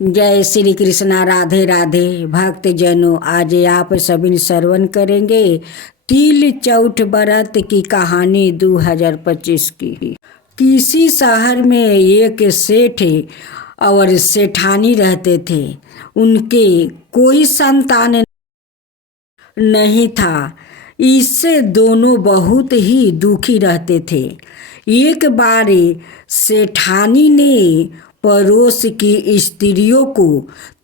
जय श्री कृष्णा। राधे राधे। भक्त जनों, आज आप सभी श्रवण करेंगे तिल चौथ व्रत की कहानी 2025 की। किसी शहर में एक सेठ और सेठानी रहते थे। उनके कोई संतान नहीं था। इससे दोनों बहुत ही दुखी रहते थे। एक बार सेठानी ने पड़ोस की स्त्रियों को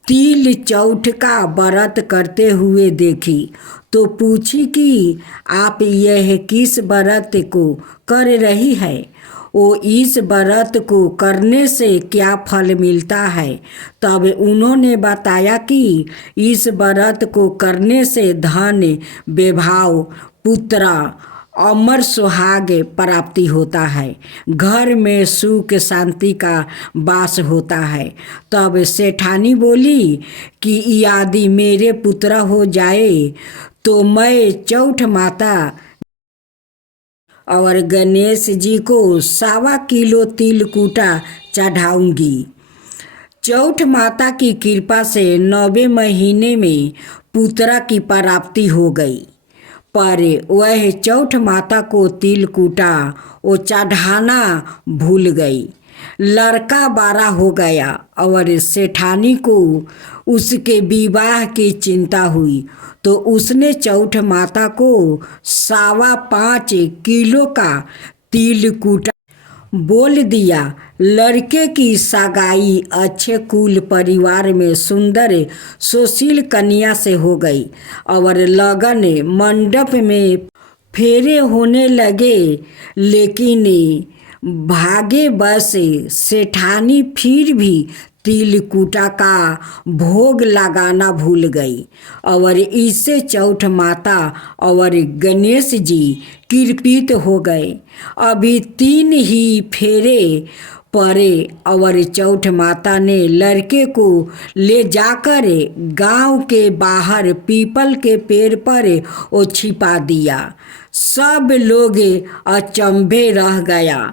तिल चौथ का व्रत करते हुए देखी तो पूछी कि आप यह किस व्रत को कर रही है, वो इस व्रत को करने से क्या फल मिलता है। तब उन्होंने बताया कि इस व्रत को करने से धन, वैभव, पुत्र, अमर सुहाग प्राप्ति होता है, घर में सुख शांति का वास होता है। तब सेठानी बोली कि यदि मेरे पुत्र हो जाए तो मैं चौथ माता और गणेश जी को 1.25 किलो तिल कूटा चढ़ाऊंगी। चौथ माता की कृपा से 9वें महीने में पुत्र की प्राप्ति हो गई। पर वह चौथ माता को तिल कूटा वो चढ़ाना भूल गई। लड़का बड़ा हो गया और सेठानी को उसके विवाह की चिंता हुई तो उसने चौथ माता को 5.25 किलो का तिल कूटा बोल दिया। लड़के की सगाई अच्छे कुल परिवार में सुंदर सुशील कन्या से हो गई और लगन मंडप में फेरे होने लगे। लेकिन भाग्य बस सेठानी फिर भी तिल कूटा का भोग लगाना भूल गई और इससे चौथ माता और गणेश जी कृपित हो गए। अभी 3 ही फेरे पड़े और चौथ माता ने लड़के को ले जाकर गांव के बाहर पीपल के पेड़ पर वो छिपा दिया। सब लोग अचंभे रह गया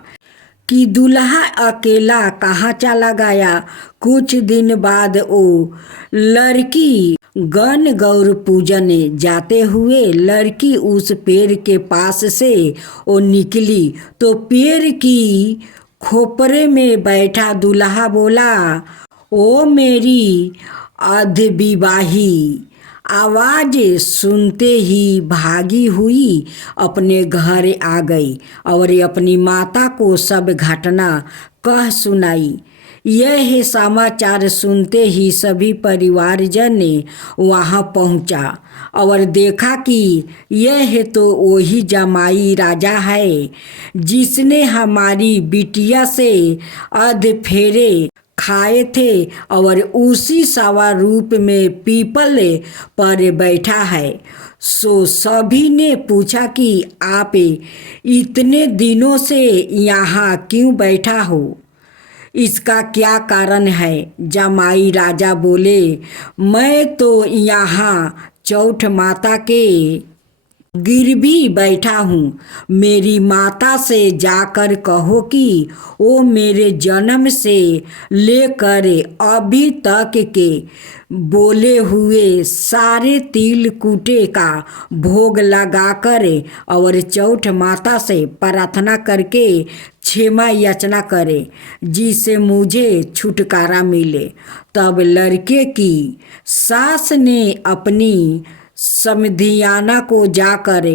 कि दूल्हा अकेला कहाँ चला गया। कुछ दिन बाद वो लड़की गण गौर पूजन जाते हुए लड़की उस पेड़ के पास से वो निकली तो पेड़ की खोपरे में बैठा दूल्हा बोला, ओ मेरी अर्धविवाही। आवाज सुनते ही भागी हुई अपने घर आ गई और अपनी माता को सब घटना कह सुनाई। यह समाचार सुनते ही सभी परिवारजन वहां पहुंचा और देखा कि यह तो वही जमाई राजा है जिसने हमारी बिटिया से अर्ध फेरे खाए थे और उसी सवा रूप में पीपल पर बैठा है। सो सभी ने पूछा कि आप इतने दिनों से यहाँ क्यों बैठा हो, इसका क्या कारण है। जमाई राजा बोले, मैं तो यहाँ चौथ माता के गिरवी बैठा हूँ। मेरी माता से जाकर कहो कि वो मेरे जन्म से लेकर अभी तक के बोले हुए सारे तिल कूटे का भोग लगाकर और चौथ माता से प्रार्थना करके क्षमा याचना करे जिससे मुझे छुटकारा मिले। तब लड़के की सास ने अपनी समधियाना को जाकर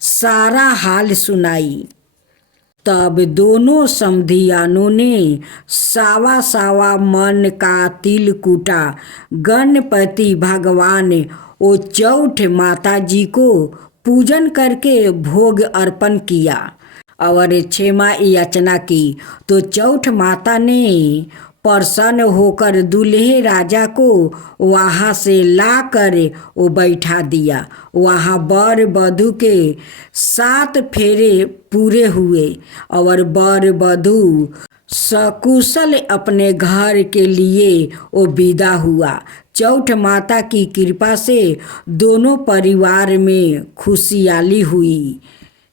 सारा हाल सुनाई। तब दोनों समधियानों ने 1.25 मन का तिल कूटा गणपति भगवान और चौथ माता जी को पूजन करके भोग अर्पण किया और क्षमा याचना की तो चौथ माता ने प्रसन्न होकर दूल्हे राजा को वहाँ से लाकर वो बैठा दिया। वहाँ वर वधू के 7 फेरे पूरे हुए और वर वधू सकुशल अपने घर के लिए वो विदा हुआ। चौथ माता की कृपा से दोनों परिवार में खुशहाली हुई।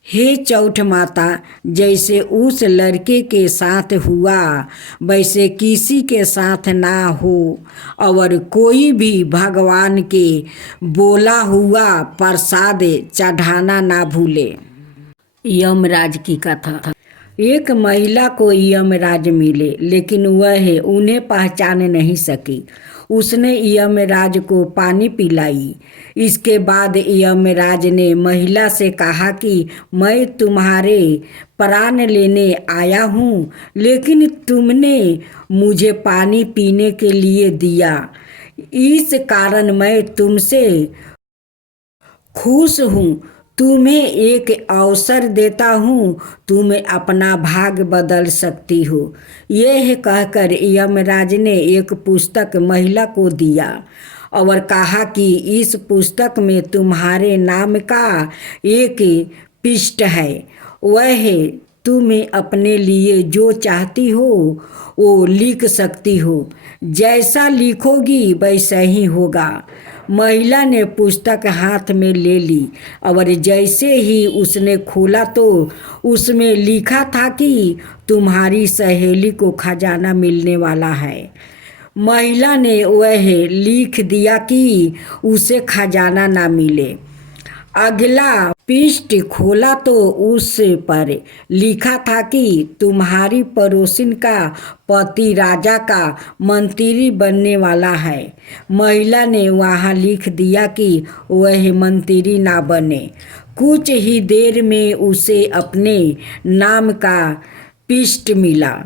हे चौठ माता, जैसे उस लड़के के साथ हुआ वैसे किसी के साथ ना हो, और कोई भी भगवान के बोला हुआ प्रसाद चढ़ाना ना भूले। यमराज की कथा। एक महिला को यमराज मिले, लेकिन वह उन्हें पहचान नहीं सकी। उसने यमराज को पानी पिलाई। इसके बाद यमराज ने महिला से कहा कि मैं तुम्हारे प्राण लेने आया हूँ, लेकिन तुमने मुझे पानी पीने के लिए दिया, इस कारण मैं तुमसे खुश हूँ। तुम्हें एक अवसर देता हूँ, तुम अपना भाग बदल सकती हो। यह कहकर यमराज ने एक पुस्तक महिला को दिया और कहा कि इस पुस्तक में तुम्हारे नाम का एक पृष्ठ है। वह तुम अपने लिए जो चाहती हो वो लिख सकती हो। जैसा लिखोगी वैसा ही होगा। महिला ने पुस्तक हाथ में ले ली और जैसे ही उसने खोला तो उसमें लिखा था कि तुम्हारी सहेली को खजाना मिलने वाला है। महिला ने वह लिख दिया कि उसे खजाना ना मिले। अगला पृष्ठ खोला तो उस पर लिखा था कि तुम्हारी पड़ोसिन का पति राजा का मंत्री बनने वाला है। महिला ने वहाँ लिख दिया कि वह मंत्री ना बने। कुछ ही देर में उसे अपने नाम का पृष्ठ मिला।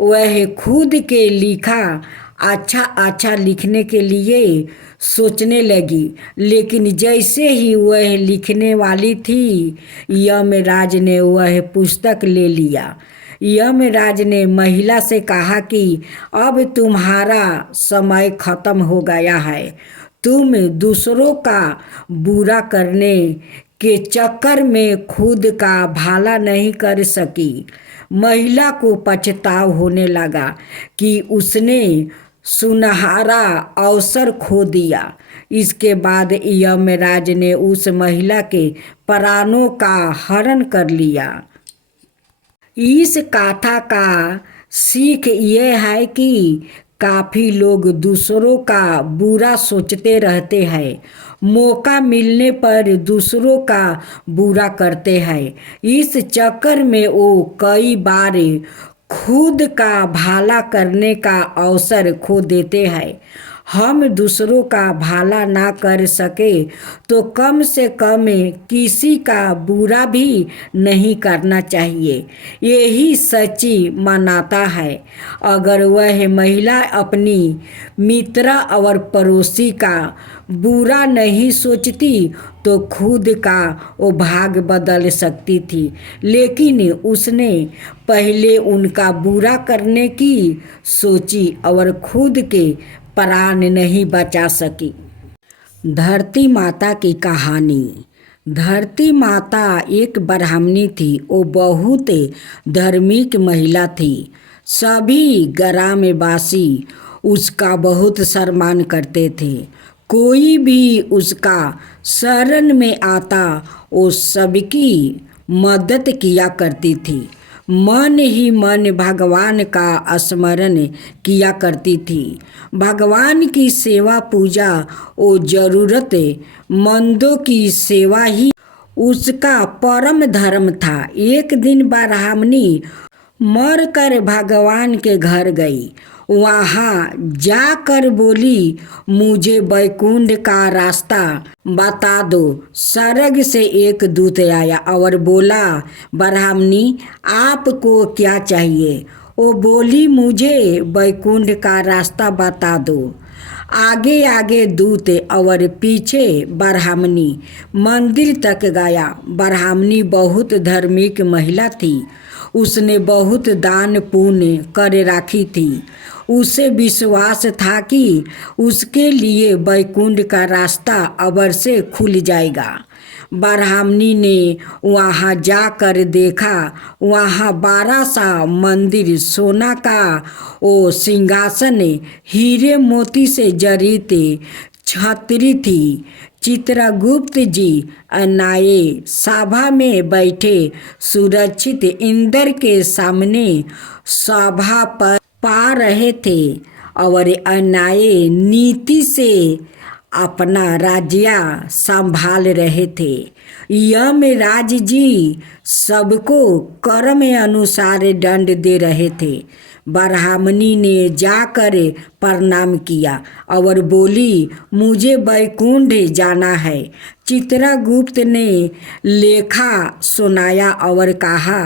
वह खुद के लिखा अच्छा लिखने के लिए सोचने लगी, लेकिन जैसे ही वह लिखने वाली थी, यमराज ने वह पुस्तक ले लिया। यमराज ने महिला से कहा कि अब तुम्हारा समय खत्म हो गया है। तुम दूसरों का बुरा करने के चक्कर में खुद का भला नहीं कर सकी। महिला को पछतावा होने लगा कि उसने सुनहरा अवसर खो दिया। इसके बाद यमराज ने उस महिला के प्राणों का हरण कर लिया। इस कथा का सीख यह है कि काफ़ी लोग दूसरों का बुरा सोचते रहते हैं, मौका मिलने पर दूसरों का बुरा करते हैं। इस चक्कर में वो कई बार खुद का भला करने का अवसर खो देते हैं। हम दूसरों का भला ना कर सके तो कम से कम किसी का बुरा भी नहीं करना चाहिए। यही सच्ची मानवता है। अगर वह महिला अपनी मित्र और पड़ोसी का बुरा नहीं सोचती तो खुद का वो भाग बदल सकती थी, लेकिन उसने पहले उनका बुरा करने की सोची और खुद के प्राण नहीं बचा सकी। धरती माता की कहानी। धरती माता एक ब्राह्मणी थी। वो बहुत धार्मिक महिला थी। सभी ग्रामवासी उसका बहुत सम्मान करते थे। कोई भी उसका शरण में आता वो सबकी मदद किया करती थी। मन ही मन भगवान का स्मरण किया करती थी। भगवान की सेवा पूजा और ज़रूरतमंदों की सेवा ही उसका परम धर्म था। एक दिन ब्राह्मणी मर कर भगवान के घर गई। वहाँ जाकर बोली, मुझे वैकुंठ का रास्ता बता दो। स्वर्ग से एक दूत आया और बोला, ब्राह्मणी आपको क्या चाहिए? वो बोली, मुझे वैकुंठ का रास्ता बता दो। आगे आगे दूत और पीछे ब्राह्मणी मंदिर तक गया। ब्राह्मणी बहुत धार्मिक महिला थी। उसने बहुत दान पुण्य कर रखी थी। उसे विश्वास था कि उसके लिए वैकुंठ का रास्ता अवश्य खुल जाएगा। ब्राह्मणी ने वहाँ जाकर देखा। वहाँ 12 सा मंदिर, सोना का वो सिंहासन, हीरे मोती से जड़ित छतरी थी। चित्रगुप्त जी अनाये सभा में बैठे सुरक्षित इंद्र के सामने सभा पर पा रहे थे और अनाये नीति से अपना राज्य संभाल रहे थे। यमराज जी सबको कर्म अनुसार दंड दे रहे थे। ब्राह्मणी ने जाकर प्रणाम किया और बोली, मुझे बैकुंठ जाना है। चित्रगुप्त ने लेखा सुनाया और कहा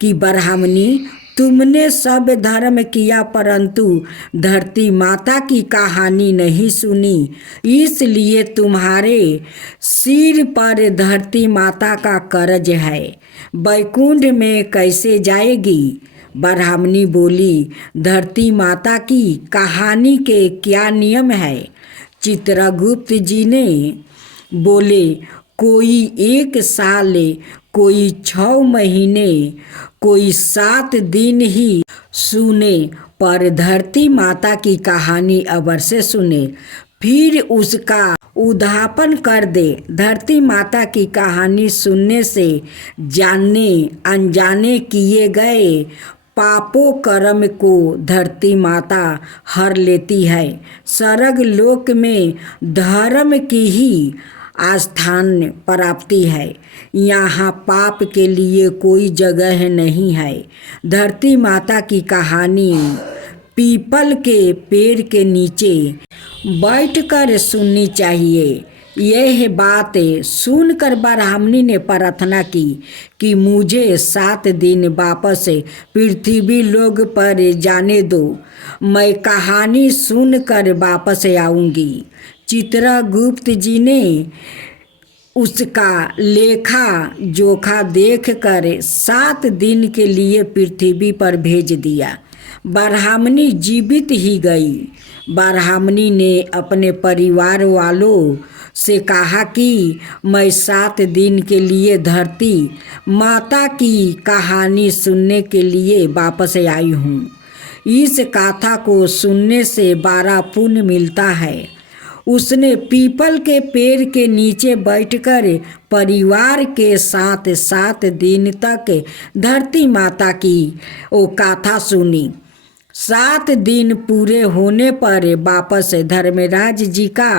कि ब्राह्मणी, तुमने सब धर्म किया परंतु धरती माता की कहानी नहीं सुनी, इसलिए तुम्हारे सिर पर धरती माता का कर्ज है। बैकुंठ में कैसे जाएगी? ब्राह्मणी बोली, धरती माता की कहानी के क्या नियम है? चित्रगुप्त जी ने बोले, कोई 1 साल, कोई 6 महीने, कोई 7 दिन ही सुने, पर धरती माता की कहानी अवश्य सुने, फिर उसका उद्यापन कर दे। धरती माता की कहानी सुनने से जाने अनजाने किए गए पापों कर्म को धरती माता हर लेती है। स्वर्ग लोक में धर्म की ही आस्थान प्राप्ति है, यहाँ पाप के लिए कोई जगह नहीं है। धरती माता की कहानी पीपल के पेड़ के नीचे बैठकर सुननी चाहिए। यह बात सुनकर ब्राह्मणी ने प्रार्थना की कि मुझे 7 दिन वापस पृथ्वी लोक पर जाने दो, मैं कहानी सुनकर वापस आऊँगी। चित्रगुप्त जी ने उसका लेखा जोखा देखकर 7 दिन के लिए पृथ्वी पर भेज दिया। ब्राह्मणी जीवित ही गई। ब्राह्मणी ने अपने परिवार वालों से कहा कि मैं 7 दिन के लिए धरती माता की कहानी सुनने के लिए वापस आई हूँ। इस कथा को सुनने से 12 पुण्य मिलता है। उसने पीपल के पेड़ के नीचे बैठकर परिवार के साथ 7 दिन तक धरती माता की वो कथा सुनी। 7 दिन पूरे होने पर वापस धर्मराज जी का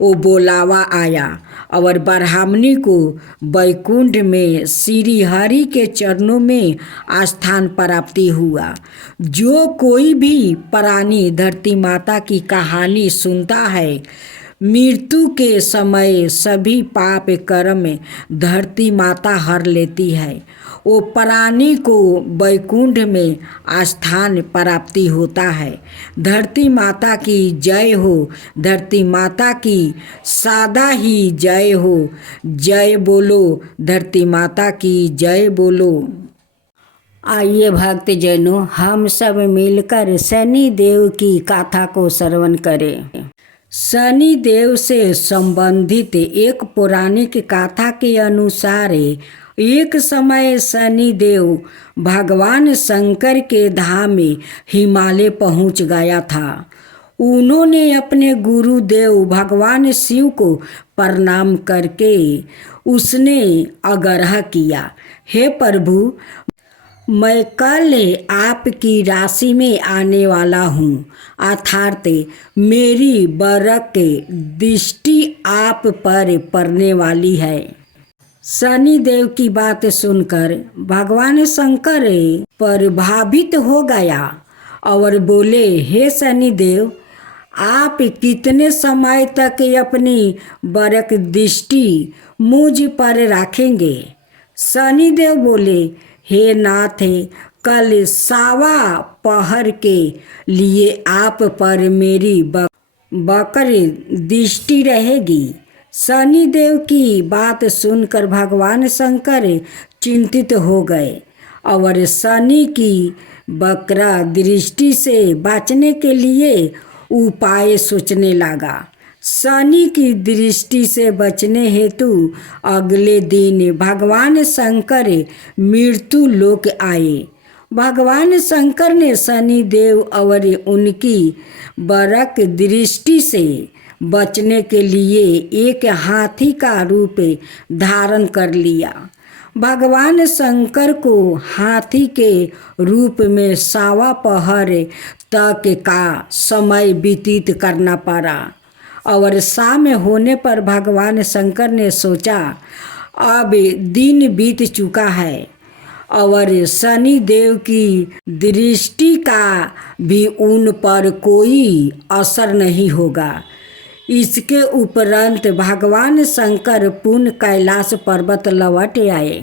वो बुलावा आया और ब्राह्मणी को बैकुंठ में श्री हरि के चरणों में स्थान प्राप्ति हुआ। जो कोई भी प्राणी धरती माता की कहानी सुनता है, मृत्यु के समय सभी पाप कर्म धरती माता हर लेती है। वो प्राणी को बैकुंठ में स्थान प्राप्ति होता है। धरती माता की जय हो, धरती माता की सदा ही जय हो। जय बोलो, धरती माता की जय बोलो। आइए भक्तजनों, हम सब मिलकर शनि देव की कथा को श्रवण करें। शनि देव से संबंधित एक पौराणिक कथा के अनुसार एक समय शनि देव भगवान शंकर के धाम में हिमालय पहुंच गया था। उन्होंने अपने गुरुदेव भगवान शिव को प्रणाम करके उसने आग्रह किया, हे प्रभु, मैं कल आपकी राशि में आने वाला हूँ, अर्थात मेरी बरक दृष्टि आप पर पड़ने वाली है। शनि देव की बात सुनकर भगवान शंकर प्रभावित हो गया और बोले, हे शनि देव, आप कितने समय तक अपनी बरक दृष्टि मुझ पर रखेंगे? शनि देव बोले, हे नाथ, कल 1.25 पहर के लिए आप पर मेरी बकर दृष्टि रहेगी। शनि देव की बात सुनकर भगवान शंकर चिंतित हो गए और शनि की वक्र दृष्टि से बचने के लिए उपाय सोचने लगा। शनि की दृष्टि से बचने हेतु अगले दिन भगवान शंकर मृत्यु लोक आए। भगवान शंकर ने शनि देव और उनकी बरक दृष्टि से बचने के लिए एक हाथी का रूप धारण कर लिया। भगवान शंकर को हाथी के रूप में सावा पहर तक का समय व्यतीत करना पड़ा और शाम होने पर भगवान शंकर ने सोचा अब दिन बीत चुका है और शनि देव की दृष्टि का भी उन पर कोई असर नहीं होगा। इसके उपरांत भगवान शंकर पुनः कैलाश पर्वत लौट आए।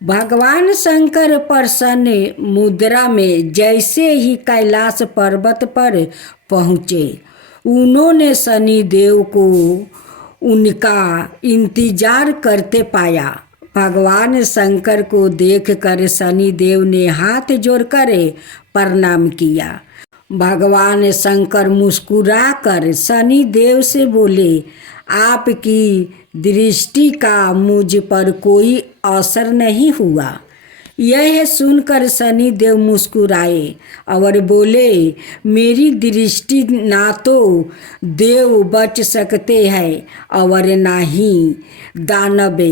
भगवान शंकर प्रसन्न मुद्रा में जैसे ही कैलाश पर्वत पर पहुँचे, उन्होंने शनि देव को उनका इंतजार करते पाया। भगवान शंकर को देखकर शनि देव ने हाथ जोड़कर प्रणाम किया। भगवान शंकर मुस्कुराकर शनि देव से बोले, आपकी दृष्टि का मुझ पर कोई असर नहीं हुआ। यह सुनकर शनि देव मुस्कुराए और बोले, मेरी दृष्टि ना तो देव बच सकते हैं और ना ही दानव,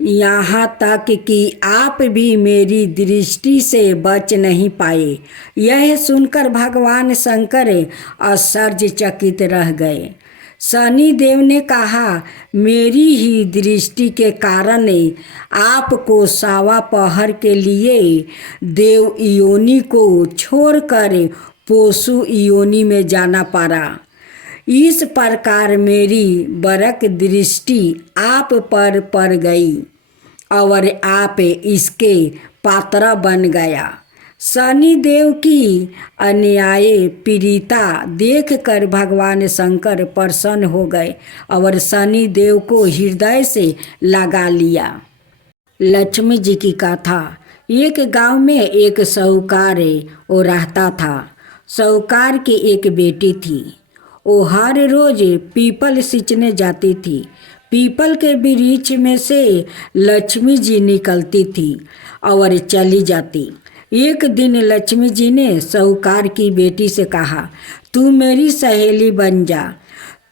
यहाँ तक कि आप भी मेरी दृष्टि से बच नहीं पाए। यह सुनकर भगवान शंकर आश्चर्यचकित रह गए। शनि देव ने कहा, मेरी ही दृष्टि के कारण आपको सावा पहर के लिए देव योनि को छोड़कर पशु योनि में जाना पड़ा। इस प्रकार मेरी बरक दृष्टि आप पर पड़ गई और आप इसके पात्र बन गया। शनि देव की अन्याय पीड़िता देखकर भगवान शंकर प्रसन्न हो गए और शनि देव को हृदय से लगा लिया। लक्ष्मी जी की कथा। एक गांव में एक साहूकार वो रहता था। साहूकार की एक बेटी थी। वो हर रोज पीपल सींचने जाती थी। पीपल के वृक्ष में से लक्ष्मी जी निकलती थी और चली जाती। एक दिन लक्ष्मी जी ने साहूकार की बेटी से कहा, तू मेरी सहेली बन जा।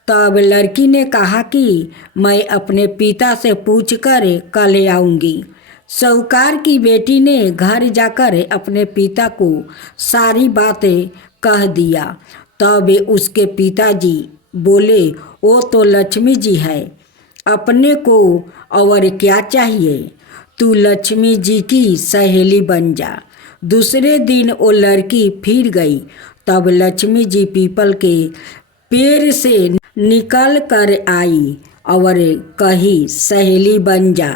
तब लड़की ने कहा कि मैं अपने पिता से पूछकर कल आऊँगी। साहूकार की बेटी ने घर जाकर अपने पिता को सारी बातें कह दिया। तब उसके पिताजी बोले, वो तो लक्ष्मी जी है, अपने को और क्या चाहिए, तू लक्ष्मी जी की सहेली बन जा। दूसरे दिन वो लड़की फिर गई। तब लक्ष्मी जी पीपल के पेड़ से निकल कर आई और कही, सहेली बन जा।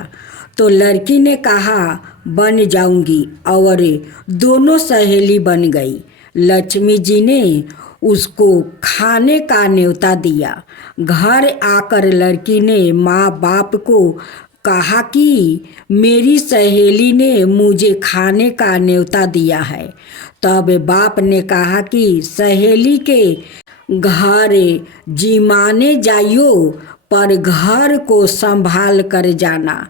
तो लड़की ने कहा, बन जाऊंगी, और दोनों सहेली बन गई। लक्ष्मी जी ने उसको खाने का न्योता दिया। घर आकर लड़की ने माँ बाप को कहा कि मेरी सहेली ने मुझे खाने का न्योता दिया है। तब बाप ने कहा कि सहेली के घर जिमाने जाइयो, पर घर को संभाल कर जाना।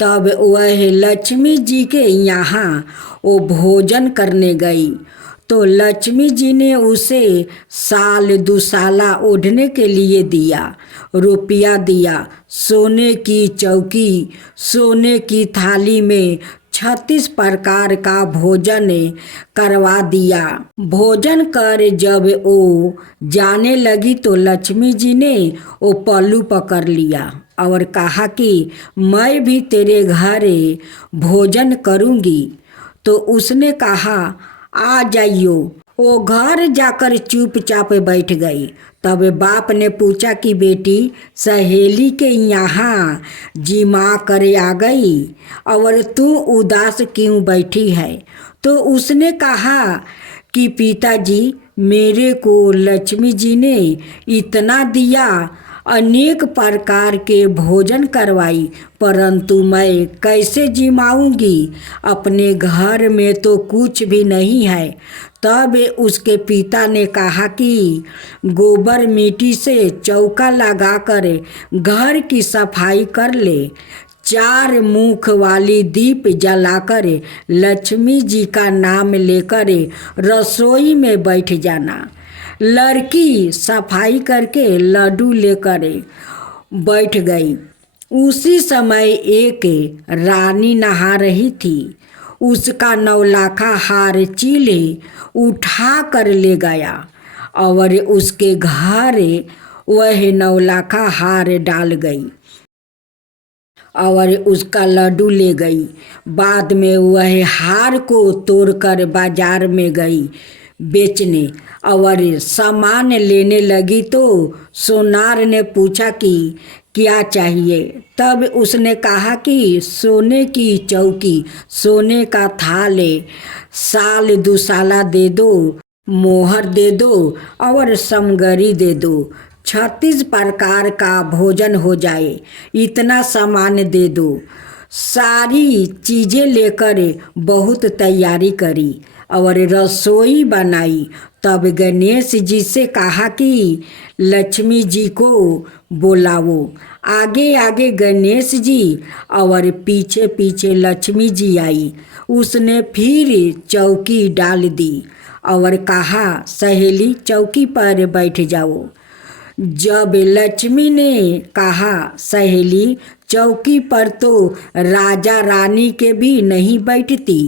तब वह लक्ष्मी जी के यहाँ वो भोजन करने गई। तो लक्ष्मी जी ने उसे साल दुसाला ओढ़ने के लिए दिया, रुपया दिया, सोने की चौकी, सोने की थाली में 36 प्रकार का भोजन करवा दिया। भोजन कर जब वो जाने लगी तो लक्ष्मी जी ने वो पल्लू पकड़ लिया और कहा कि मैं भी तेरे घर भोजन करूँगी। तो उसने कहा, आ जाइयो। वो घर जाकर चुपचाप बैठ गई। तब बाप ने पूछा कि बेटी, सहेली के यहाँ जिमा कर आ गई और तू उदास क्यों बैठी है? तो उसने कहा कि पिताजी, मेरे को लक्ष्मी जी ने इतना दिया, अनेक प्रकार के भोजन करवाई, परंतु मैं कैसे जिमाऊंगी? अपने घर में तो कुछ भी नहीं है। तब उसके पिता ने कहा कि गोबर मिट्टी से चौका लगाकर घर की सफाई कर ले, 4 मुख वाली दीप जलाकर लक्ष्मी जी का नाम लेकर रसोई में बैठ जाना। लड़की सफाई करके लड्डू लेकर बैठ गई। उसी समय एक रानी नहा रही थी। उसका नौलाखा हार चीले उठा कर ले गया और उसके घर वह नौलाखा हार डाल गई और उसका लड्डू ले गई। बाद में वह हार को तोड़कर बाजार में गई बेचने और सामान लेने लगी तो सोनार ने पूछा कि क्या चाहिए। तब उसने कहा कि सोने की चौकी, सोने का थाल, साल दुसाला दे दो, मोहर दे दो और समगरी दे दो। 36 प्रकार का भोजन हो जाए, इतना सामान दे दो। सारी चीज़ें लेकर बहुत तैयारी करी और रसोई बनाई। तब गणेश जी से कहा कि लक्ष्मी जी को बुलाओ। आगे आगे गणेश जी और पीछे पीछे लक्ष्मी जी आई। उसने फिर चौकी डाल दी और कहा, सहेली चौकी पर बैठ जाओ। जब लक्ष्मी ने कहा, सहेली चौकी पर तो राजा रानी के भी नहीं बैठती,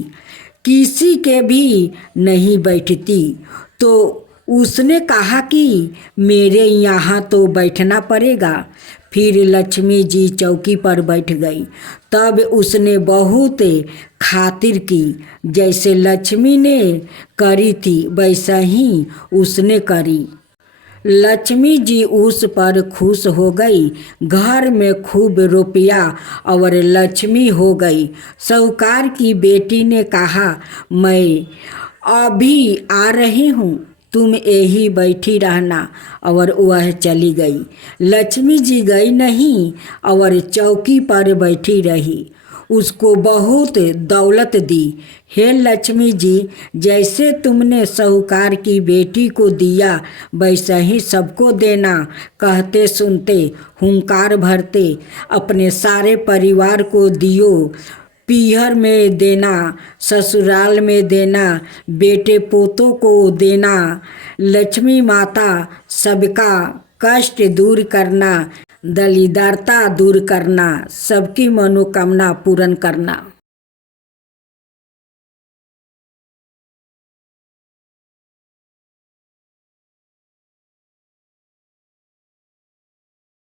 किसी के भी नहीं बैठती, तो उसने कहा कि मेरे यहाँ तो बैठना पड़ेगा। फिर लक्ष्मी जी चौकी पर बैठ गई। तब उसने बहुत खातिर की। जैसे लक्ष्मी ने करी थी वैसा ही उसने करी। लक्ष्मी जी उस पर खुश हो गई। घर में खूब रुपया और लक्ष्मी हो गई। साहूकार की बेटी ने कहा, मैं अभी आ रही हूँ, तुम यही बैठी रहना, और वह चली गई। लक्ष्मी जी गई नहीं और चौकी पर बैठी रही। उसको बहुत दौलत दी। हे लक्ष्मी जी, जैसे तुमने साहूकार की बेटी को दिया वैसा ही सबको देना। कहते सुनते हुंकार भरते अपने सारे परिवार को दियो। पीहर में देना, ससुराल में देना, बेटे पोतों को देना। लक्ष्मी माता सबका कष्ट दूर करना, दरिद्रता दूर करना, सबकी मनोकामना पूर्ण करना।